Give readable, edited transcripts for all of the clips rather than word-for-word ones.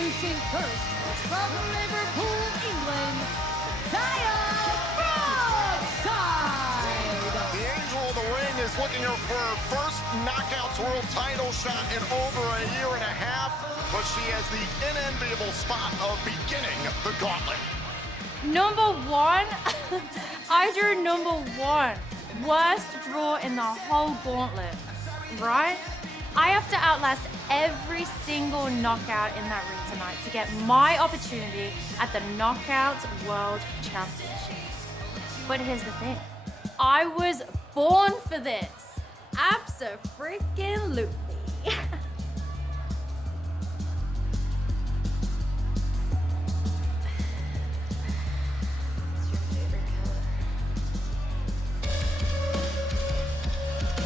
Introducing first, from Liverpool, England, Brookside. The Angel of the Ring is looking for her first Knockouts World title shot in over a year and a half, but she has the unenviable spot of beginning the Gauntlet. Number one? I drew number one. Worst draw in the whole Gauntlet, right? I have to outlast every single knockout in that ring tonight to get my opportunity at the Knockouts World Championships. But here's the thing. I was born for this. Abso-freaking-lutely.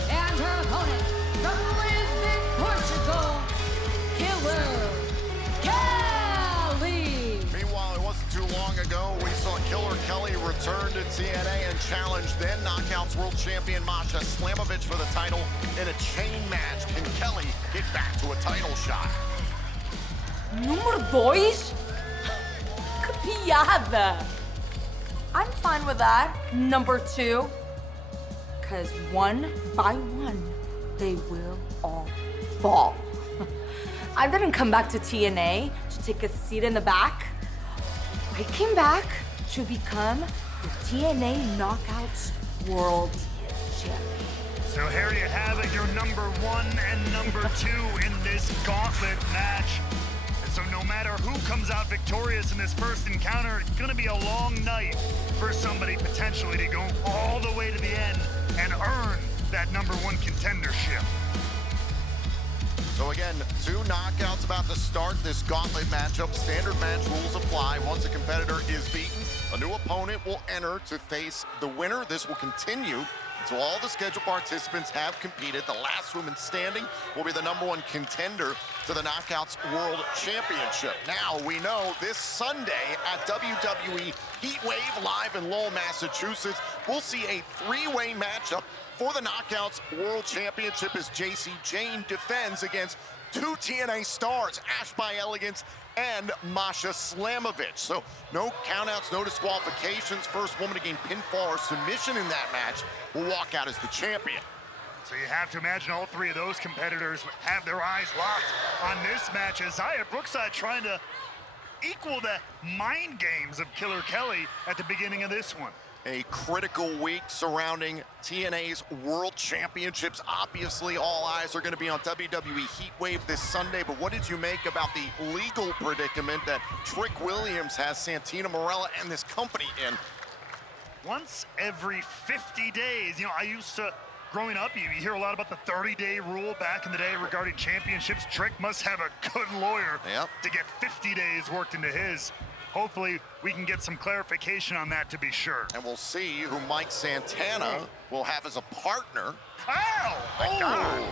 And her opponent, from Lisbon, Portugal, Killer Kelly. Meanwhile, it wasn't too long ago we saw Killer Kelly return to TNA and challenge then Knockouts World Champion Masha Slamovich for the title in a chain match. Can Kelly get back to a title shot? Número dois? Que piada! I'm fine with that. Number two. Cause one by one, they will all fall. I didn't come back to TNA to take a seat in the back. I came back to become the TNA Knockouts World Champion. So here you have it, your number one and number two in this gauntlet match. And so no matter who comes out victorious in this first encounter, it's gonna be a long night for somebody potentially to go all the way to the end and earn that number one contendership. So again, two knockouts about to start this Gauntlet matchup. Standard match rules apply. Once a competitor is beaten, a new opponent will enter to face the winner. This will continue until all the scheduled participants have competed. The last woman standing will be the number one contender to the Knockouts World Championship. Now, we know this Sunday at WWE Heatwave live in Lowell, Massachusetts, we'll see a three-way matchup for the Knockouts World Championship as JC Jane defends against two TNA stars, Ash by Elegance and Masha Slamovich. So no countouts, no disqualifications. First woman to gain pinfall or submission in that match will walk out as the champion. So you have to imagine all three of those competitors have their eyes locked on this match as Zaya Brookside trying to equal the mind games of Killer Kelly at the beginning of this one. A critical week surrounding TNA's World Championships. Obviously, all eyes are going to be on WWE Heatwave this Sunday, but what did you make about the legal predicament that Trick Williams has Santina Marella and this company in? Once every 50 days, you know, I used to, growing up, you hear a lot about the 30-day rule back in the day regarding championships. Trick must have a good lawyer to get 50 days worked into his. Hopefully, we can get some clarification on that to be sure. And we'll see who Mike Santana will have as a partner. Ow! My God.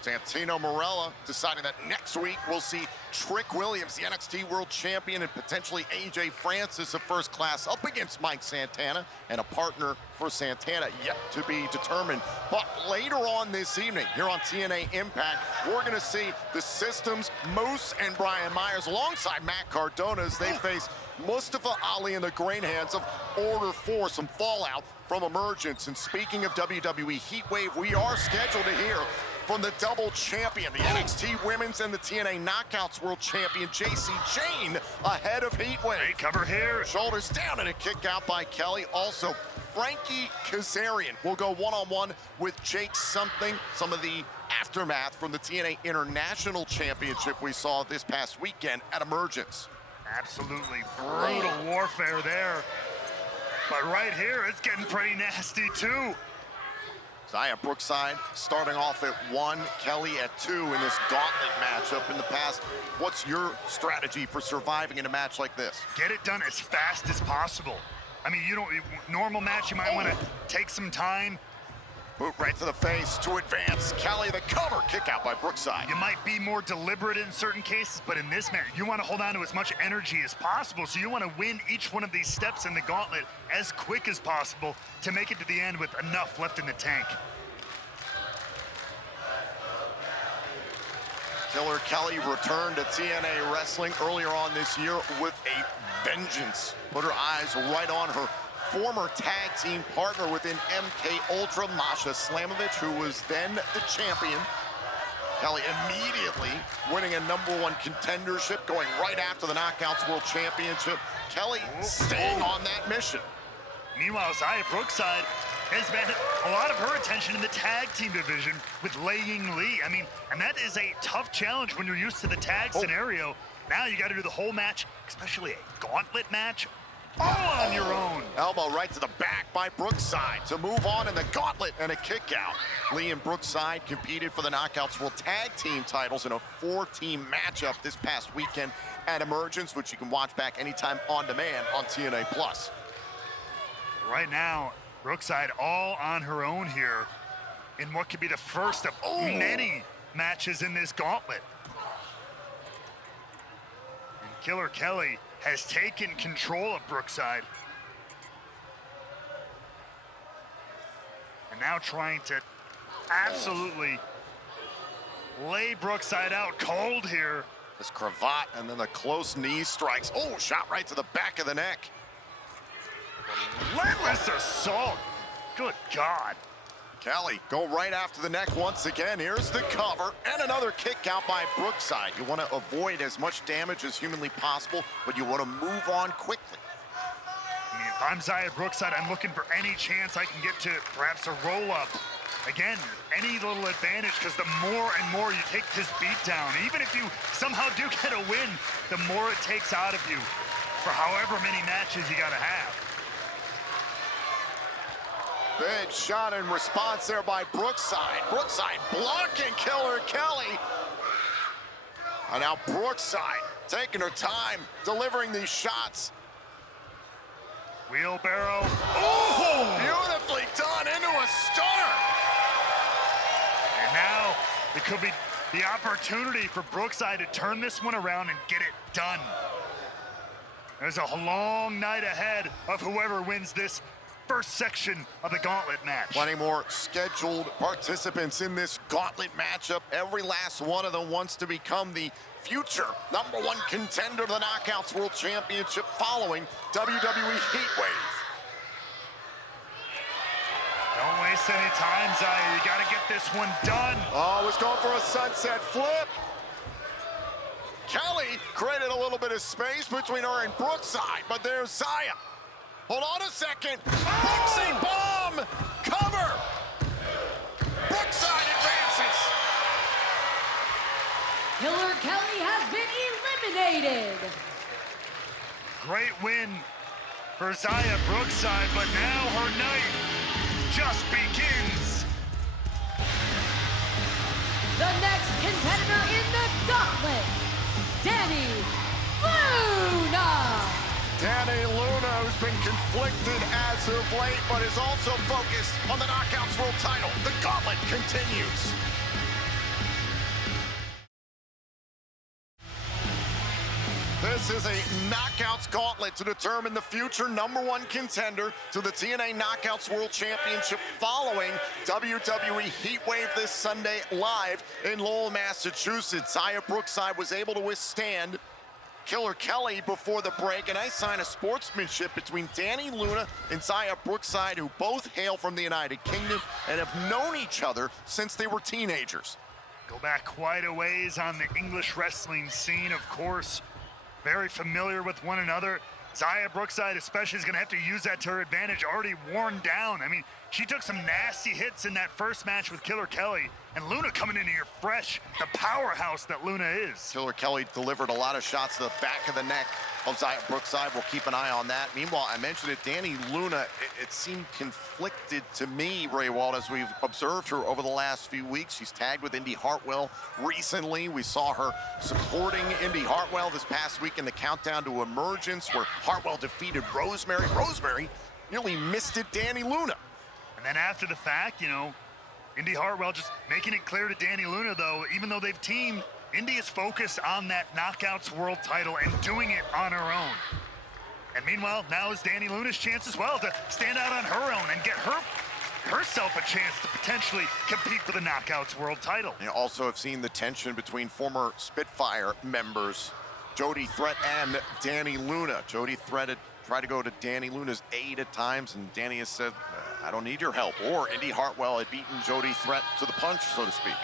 Santino Marella deciding that next week we'll see Trick Williams, the NXT World Champion, and potentially AJ Francis of First Class up against Mike Santana, and a partner for Santana yet to be determined. But later on this evening, here on TNA Impact, we're gonna see the Systems, Moose and Brian Myers, alongside Matt Cardona as they face Mustafa Ali and the Great Hands of Order 4, some fallout from Emergence. And speaking of WWE Heatwave, we are scheduled to hear from the double champion, the NXT Women's and the TNA Knockouts World Champion, JC Jane, ahead of Heatwave. Great cover here. Shoulders down and a kick out by Kelly. Also, Frankie Kazarian will go one-on-one with Jake Something. Some of the aftermath from the TNA International Championship we saw this past weekend at Emergence. Absolutely brutal warfare there. But right here, it's getting pretty nasty too. Zaya Brookside starting off at 1, Kelly at 2 in this gauntlet matchup in the past. What's your strategy for surviving in a match like this? Get it done as fast as possible. I mean, normal match, you might want to take some time. Boot right to the face to advance. Kelly the cover, kick out by Brookside. You might be more deliberate in certain cases, but in this match, you want to hold on to as much energy as possible. So you want to win each one of these steps in the gauntlet as quick as possible to make it to the end with enough left in the tank. Killer Kelly returned to TNA Wrestling earlier on this year with a vengeance. Put her eyes right on her former tag team partner within MK Ultra, Masha Slamovich, who was then the champion. Kelly immediately winning a #1 contendership, going right after the Knockouts World Championship. Kelly staying on that mission. Meanwhile, Zaya Brookside has been a lot of her attention in the tag team division with Lei Ying Lee. I mean, and that is a tough challenge when you're used to the tag scenario. Now you got to do the whole match, especially a gauntlet match, all on your own. Elbow right to the back by Brookside to move on in the gauntlet and a kick out. Lee and Brookside competed for the Knockouts World Tag Team titles in a 4-team matchup this past weekend at Emergence, which you can watch back anytime on demand on TNA+. Right now, Brookside all on her own here in what could be the first of many matches in this gauntlet. And Killer Kelly has taken control of Brookside. And now trying to absolutely lay Brookside out cold here. This cravat and then the close knee strikes. Oh, shot right to the back of the neck. Relentless assault. Good God. Kelly go right after the neck once again. Here's the cover and another kick out by Brookside. You want to avoid as much damage as humanly possible, but you want to move on quickly. I mean, if I'm Zaya Brookside, I'm looking for any chance I can get to perhaps a roll-up. Again, any little advantage, because the more and more you take this beat down, even if you somehow do get a win, the more it takes out of you for however many matches you got to have. Big shot in response there by Brookside. Brookside blocking Killer Kelly. And now Brookside taking her time, delivering these shots. Wheelbarrow. Oh, beautifully done into a stunner. And now it could be the opportunity for Brookside to turn this one around and get it done. There's a long night ahead of whoever wins this first section of the gauntlet match. Plenty more scheduled participants in this gauntlet matchup. Every last one of them wants to become the future #1 contender to the Knockouts World Championship following WWE Heatwave. Don't waste any time, Zaya. You got to get this one done. Oh, was going for a sunset flip. Kelly created a little bit of space between her and Brookside, but there's Zaya. Hold on a second. Brookside bomb! Cover! Brookside advances. Killer Kelly has been eliminated. Great win for Zaya Brookside, but now her night just begins. The next competitor in the gauntlet, Dani Luna. Dani Luna, who's been conflicted as of late, but is also focused on the Knockouts World title. The gauntlet continues. This is a Knockouts Gauntlet to determine the future #1 contender to the TNA Knockouts World Championship following WWE Heatwave this Sunday live in Lowell, Massachusetts. Zaya Brookside was able to withstand Killer Kelly before the break. A nice sign of sportsmanship between Dani Luna and Zaya Brookside, who both hail from the United Kingdom and have known each other since they were teenagers. Go back quite a ways on the English wrestling scene, of course. Very familiar with one another. Zaya Brookside especially is going to have to use that to her advantage, already worn down. I mean, she took some nasty hits in that first match with Killer Kelly, and Luna coming in here fresh, the powerhouse that Luna is. Killer Kelly delivered a lot of shots to the back of the neck of Zaya Brookside. We'll keep an eye on that. Meanwhile, I mentioned it, Dani Luna, it seemed conflicted to me, Ray Wald, as we've observed her over the last few weeks. She's tagged with Indy Hartwell recently. We saw her supporting Indy Hartwell this past week in the Countdown to Emergence, where Hartwell defeated Rosemary. Rosemary nearly missed it Dani Luna. And then after the fact, you know, Indy Hartwell just making it clear to Dani Luna, though, even though they've teamed, Indy is focused on that Knockouts World title and doing it on her own. And meanwhile, now is Dani Luna's chance as well to stand out on her own and get her herself a chance to potentially compete for the Knockouts World title. You also have seen the tension between former Spitfire members, Jody Threat and Dani Luna. Jody Threat had tried to go to Dani Luna's aid at times, and Dani has said, I don't need your help. Or Indy Hartwell had beaten Jody Threat to the punch, so to speak.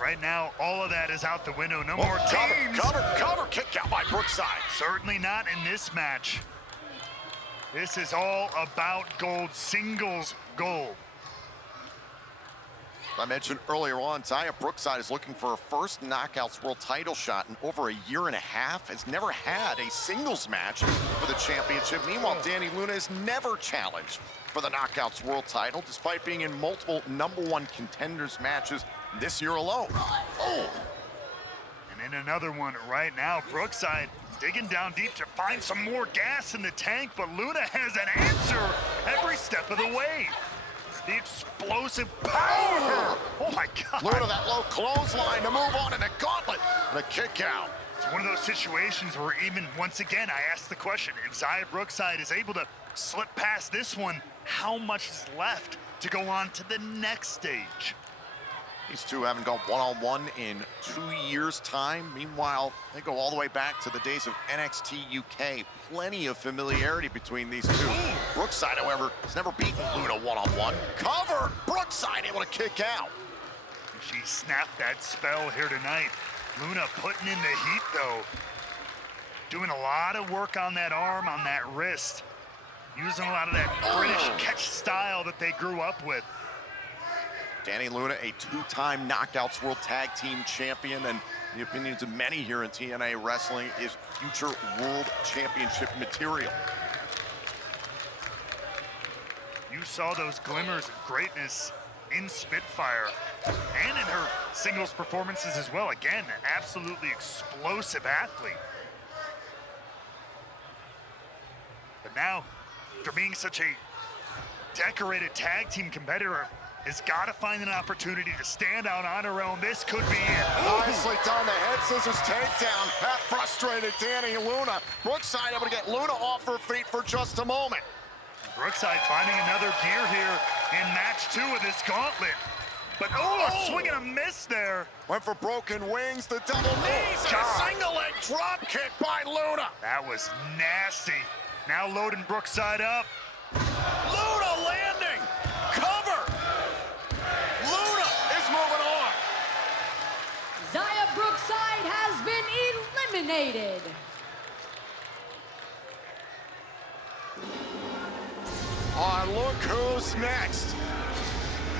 Right now, all of that is out the window. No more teams. Cover, kick out by Brookside. Certainly not in this match. This is all about gold, singles gold. I mentioned earlier on, Taya Brookside is looking for her first Knockouts World title shot in over a year and a half. Has never had a singles match for the championship. Meanwhile, Dani Luna has never challenged for the Knockouts World title, despite being in multiple #1 contenders matches this year alone. Oh! And in another one right now, Brookside digging down deep to find some more gas in the tank, but Luna has an answer every step of the way. The explosive power! Oh my God! Luna, that low clothesline to move on in a gauntlet and a kick out. It's one of those situations where even once again, I ask the question, if Xia Brookside is able to slip past this one, how much is left to go on to the next stage? These two haven't gone one-on-one in 2 years' time. Meanwhile, they go all the way back to the days of NXT UK. Plenty of familiarity between these two. Brookside, however, has never beaten Luna one-on-one. Cover! Brookside able to kick out. She snapped that spell here tonight. Luna putting in the heat, though. Doing a lot of work on that arm, on that wrist. Using a lot of that British catch style that they grew up with. Dani Luna, a two-time Knockouts World Tag Team Champion, and in the opinions of many here in TNA Wrestling, is future World Championship material. You saw those glimmers of greatness in Spitfire and in her singles performances as well. Again, an absolutely explosive athlete. But now, after being such a decorated tag team competitor, has got to find an opportunity to stand out on her own. This could be it. Nicely done, the head scissors takedown. That frustrated Dani Luna. Brookside able to get Luna off her feet for just a moment. Brookside finding another gear here in match 2 of this gauntlet. But a swing and a miss there. Went for broken wings, the double knees, and a single leg drop kick by Luna. That was nasty. Now loading Brookside up. Luna landing. Cover. Luna is moving on. Xia Brookside has been eliminated. Look who's next.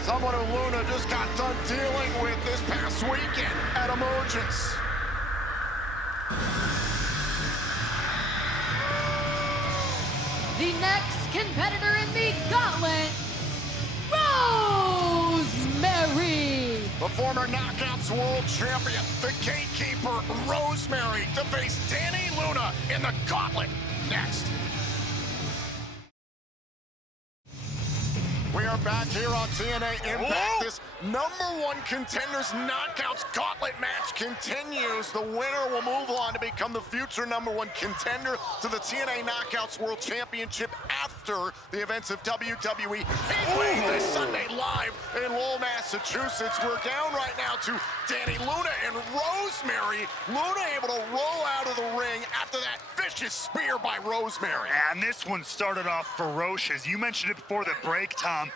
Someone who Luna just got done dealing with this past weekend at Emergence. The next competitor in the gauntlet, Rosemary. The former Knockouts World Champion, the gatekeeper, Rosemary, to face Dani Luna in the gauntlet next. We are back here on TNA Impact. This #1 Contenders Knockouts Gauntlet match continues. The winner will move on to become the future #1 contender to the TNA Knockouts World Championship after the events of WWE Heatwave this Sunday live in Lowell, Massachusetts. We're down right now to Dani Luna and Rosemary. Luna able to roll out of the ring after that vicious spear by Rosemary. And this one started off ferocious. You mentioned it before the break, Tom.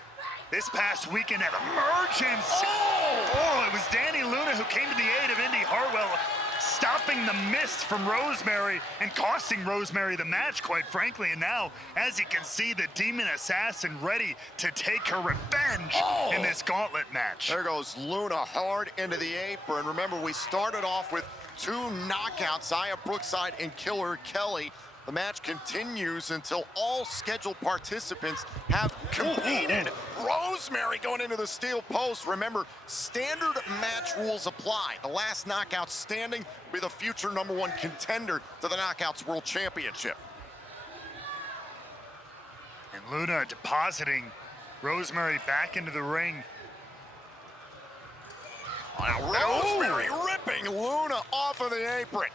This past weekend at Emergence. It was Dani Luna who came to the aid of Indy Hartwell, stopping the mist from Rosemary and costing Rosemary the match, quite frankly. And now, as you can see, the Demon Assassin ready to take her revenge in this gauntlet match. There goes Luna hard into the apron. Remember, we started off with 2 knockouts, Xia Brookside and Killer Kelly. The match continues until all scheduled participants have competed. Rosemary going into the steel post. Remember, standard match rules apply. The last knockout standing will be the future #1 contender to the Knockouts World Championship. And Luna depositing Rosemary back into the ring. Now Rosemary ripping Luna off of the apron.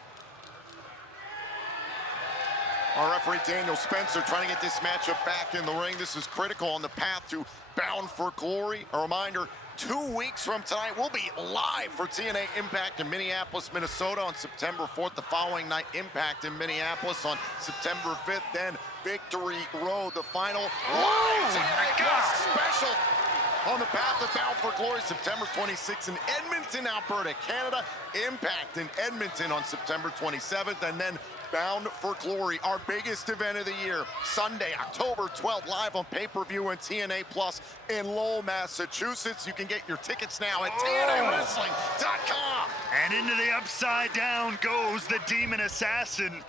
Our referee Daniel Spencer trying to get this matchup back in the ring. This is critical on the path to Bound for Glory. A reminder, 2 weeks from tonight, we'll be live for TNA Impact in Minneapolis, Minnesota on September 4th. The following night, Impact in Minneapolis on September 5th. Then Victory Road, the final live TNA special on the path to Bound for Glory, September 26th in Edmonton, Alberta, Canada. Impact in Edmonton on September 27th, and then Bound for Glory, our biggest event of the year, Sunday, October 12th, live on pay-per-view and TNA Plus in Lowell, Massachusetts. You can get your tickets now at TNAWrestling.com. And into the upside down goes the Demon Assassin,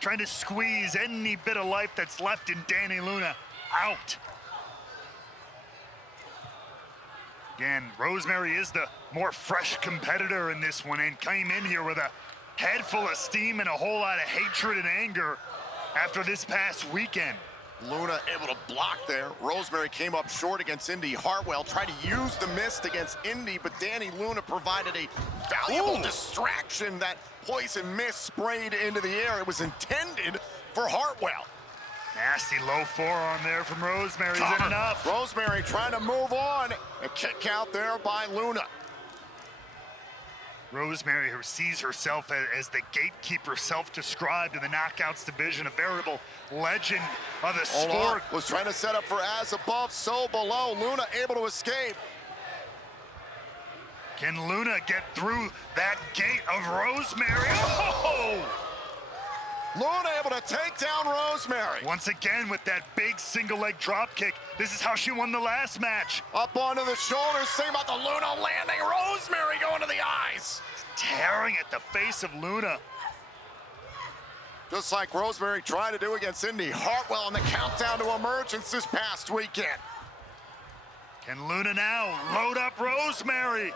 trying to squeeze any bit of life that's left in Dani Luna out. Again, Rosemary is the more fresh competitor in this one and came in here with a head full of steam and a whole lot of hatred and anger after this past weekend. Luna able to block there. Rosemary came up short against Indy Hartwell, tried to use the mist against Indy, but Dani Luna provided a valuable distraction. That poison mist sprayed into the air. It was intended for Hartwell. Nasty low forearm there from Rosemary. Is it enough? Rosemary trying to move on. A kick out there by Luna. Rosemary, who sees herself as the gatekeeper, self-described in the Knockouts division, a veritable legend of the sport. Was trying to set up for as above, so below. Luna able to escape. Can Luna get through that gate of Rosemary? Oh! Luna able to take down Rosemary. Once again with that big single leg drop kick. This is how she won the last match. Up onto the shoulders, same about the Luna landing. Rosemary going to the eyes. Tearing at the face of Luna. Just like Rosemary tried to do against Indy Hartwell in the countdown to emergence this past weekend. Can Luna now load up Rosemary?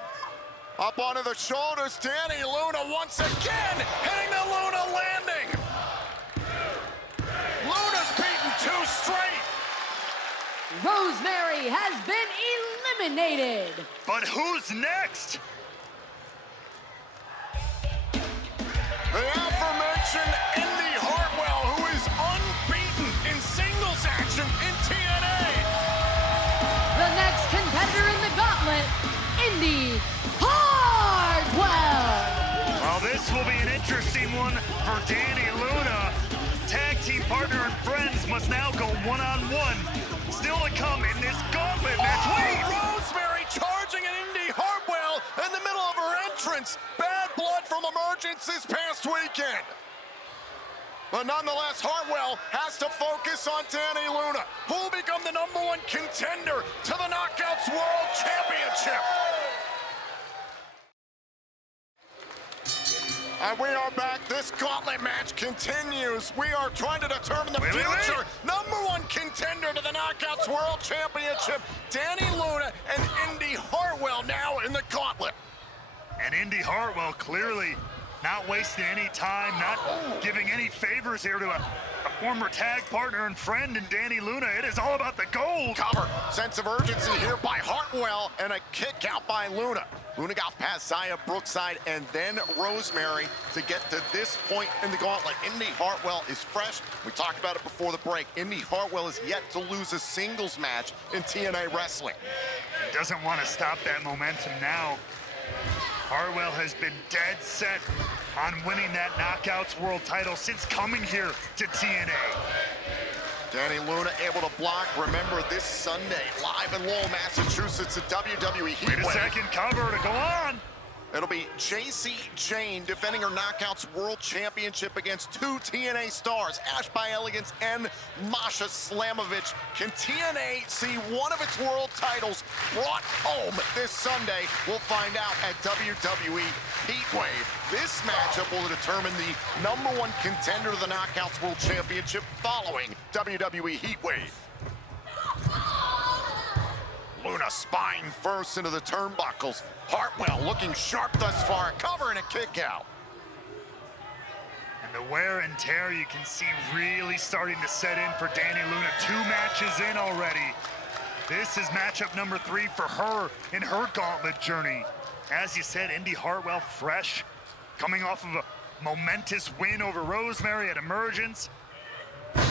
Up onto the shoulders, Dani Luna once again hitting the Luna landing. Luna's beaten 2 straight. Rosemary has been eliminated. But who's next? The aforementioned Indy Hartwell, who is unbeaten in singles action in TNA. The next competitor in the gauntlet, Indy Hartwell. Well, this will be an interesting one for Dani Luna. Tag team partner and friends must now go one-on-one. Still to come in this gauntlet match. Wait! Rosemary charging at Indy Hartwell in the middle of her entrance. Bad blood from emergence this past weekend. But nonetheless, Hartwell has to focus on Dani Luna, who will become the #1 contender to the Knockouts World Championship. And we are back. This gauntlet match continues. We are trying to determine the future #1 contender to the Knockouts World Championship. Dani Luna and Indy Hartwell now in the gauntlet. And Indy Hartwell clearly not wasting any time, not giving any favors here to a former tag partner and friend in Dani Luna. It is all about the gold. Cover. Sense of urgency here by Hartwell and a kick out by Luna. Luna got past Zaya, Brookside, and then Rosemary to get to this point in the gauntlet. Indy Hartwell is fresh. We talked about it before the break. Indy Hartwell is yet to lose a singles match in TNA wrestling. He doesn't want to stop that momentum now. Hartwell has been dead set on winning that Knockouts World title since coming here to TNA. Dani Luna able to block. Remember, this Sunday, live in Lowell, Massachusetts, at WWE Heatwave. Wait a second, cover to go on. It'll be JC Jane defending her Knockouts World Championship against 2 TNA stars, Ash by Elegance and Masha Slamovich. Can TNA see one of its world titles brought home this Sunday? We'll find out at WWE Heatwave. This matchup will determine the #1 contender to the Knockouts World Championship following WWE Heatwave. Luna spine first into the turnbuckles. Hartwell looking sharp thus far. Cover and a kick out. And the wear and tear you can see really starting to set in for Dani Luna. 2 matches in already. This is matchup #3 for her in her gauntlet journey. As you said, Indy Hartwell fresh, coming off of a momentous win over Rosemary at Emergence.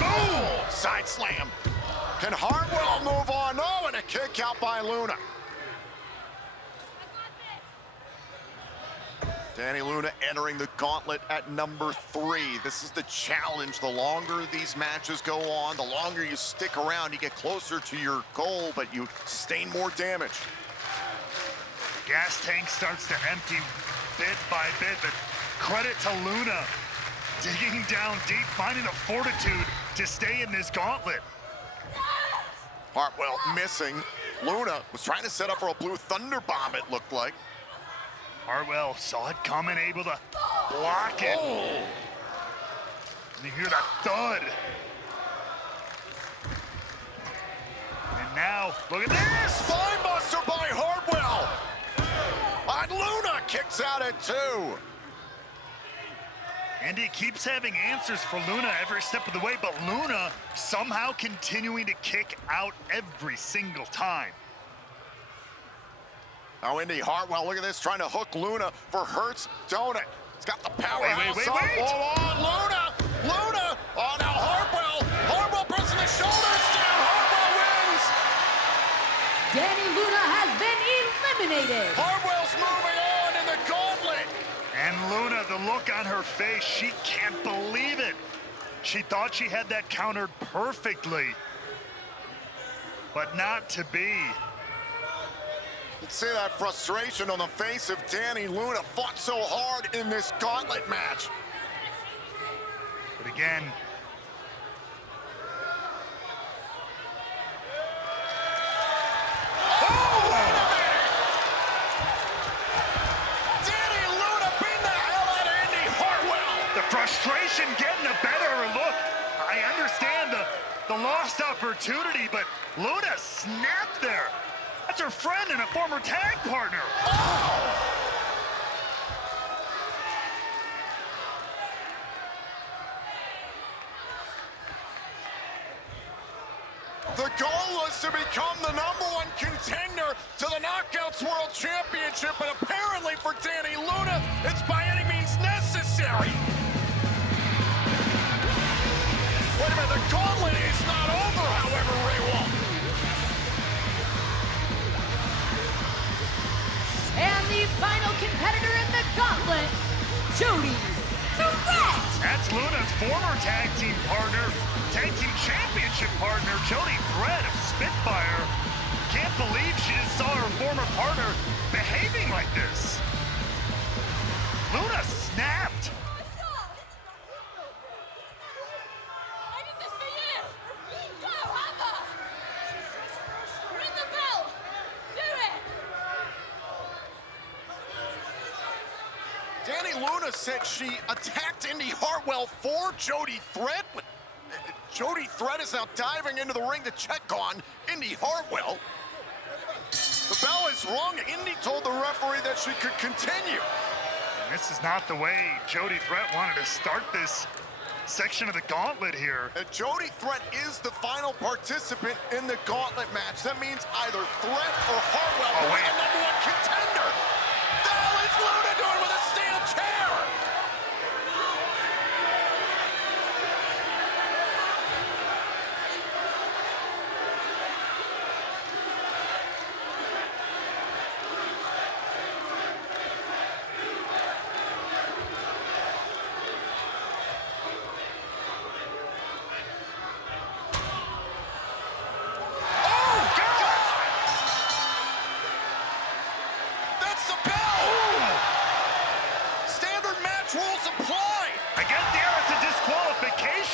Boom! Side slam. Can Hartwell move on? Oh, and a kick out by Luna. Dani Luna entering the gauntlet at number 3. This is the challenge. The longer these matches go on, the longer you stick around, you get closer to your goal, but you sustain more damage. Gas tank starts to empty bit by bit, but credit to Luna. Digging down deep, finding the fortitude to stay in this gauntlet. Hartwell missing. Luna was trying to set up for a blue thunder bomb, it looked like. Hartwell saw it coming, able to block it. Oh. And you hear that thud. And now, look at this! Spinebuster by Hartwell. And Luna kicks out at 2. And he keeps having answers for Luna every step of the way, but Luna somehow continuing to kick out every single time. Now Indy Hartwell, look at this, trying to hook Luna for Hurts Donut. He's got the powerhouse Wait. up. Oh, Luna! Luna! Oh, now Hartwell! Hartwell pressing the shoulders down. Hartwell wins! Dani Luna has been eliminated. Hartwell's moving on in the gauntlet. And Luna, the look on her face, she can't believe it. She thought she had that countered perfectly, but not to be. You can see that frustration on the face of Dani Luna. Fought so hard in this gauntlet match. But again, frustration getting a better look. I understand the lost opportunity, but Luna snapped there. That's her friend and a former tag partner. Oh! The goal was to become the #1 contender to the Knockouts World Championship, but apparently for Dani Luna, it's by any means necessary. Wait a minute, the gauntlet is not over, however, Ray Wall. And the final competitor in the gauntlet, Jody Threat. That's Luna's former tag team partner, tag team championship partner, Jody Threat of Spitfire. Can't believe she just saw her former partner behaving like this. Luna snapped. Dani Luna said she attacked Indy Hartwell for Jody Threat, but Jody Threat is now diving into the ring to check on Indy Hartwell. The bell is rung. Indy told the referee that she could continue. And this is not the way Jody Threat wanted to start this section of the gauntlet here. And Jody Threat is the final participant in the gauntlet match. That means either Threat or Hartwell will be the #1 contender. The hell is Luna doing with a steel chair?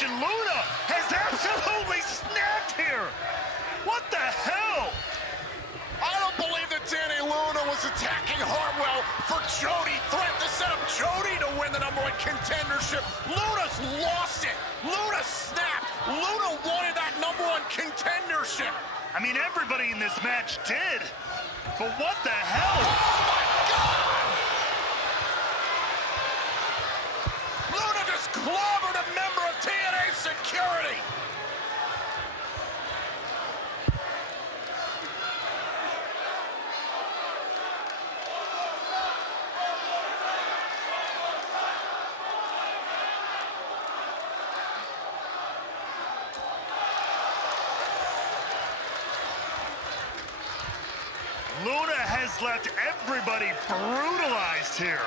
Luna has absolutely snapped here. What the hell? I don't believe that Dani Luna was attacking Hartwell for Jody Threat to set up Jody to win the #1 contendership. Luna's lost it. Luna snapped. Luna wanted that #1 contendership. I mean, everybody in this match did. But what the hell? Oh my God! Luna just clobbered a member of TNA security. has left everybody brutalized here.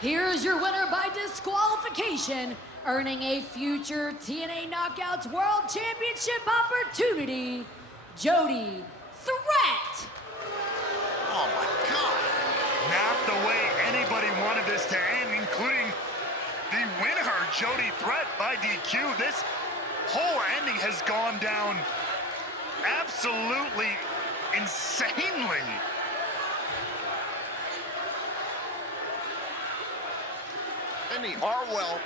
Here's your winner by disqualification, earning a future TNA Knockouts World Championship opportunity, Jody Threat. Oh my God. Not the way anybody wanted this to end, including the winner, Jody Threat, by DQ. This whole ending has gone down absolutely insanely. Andy Hartwell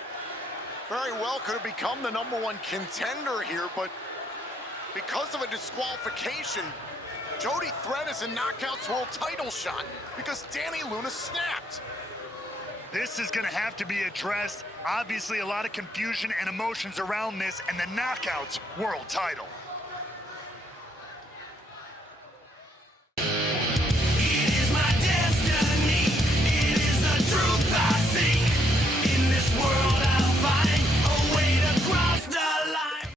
very well could have become the #1 contender here, but because of a disqualification, Jody Threat is a Knockouts World title shot because Dani Luna snapped. This is going to have to be addressed. Obviously, a lot of confusion and emotions around this and the Knockouts World title.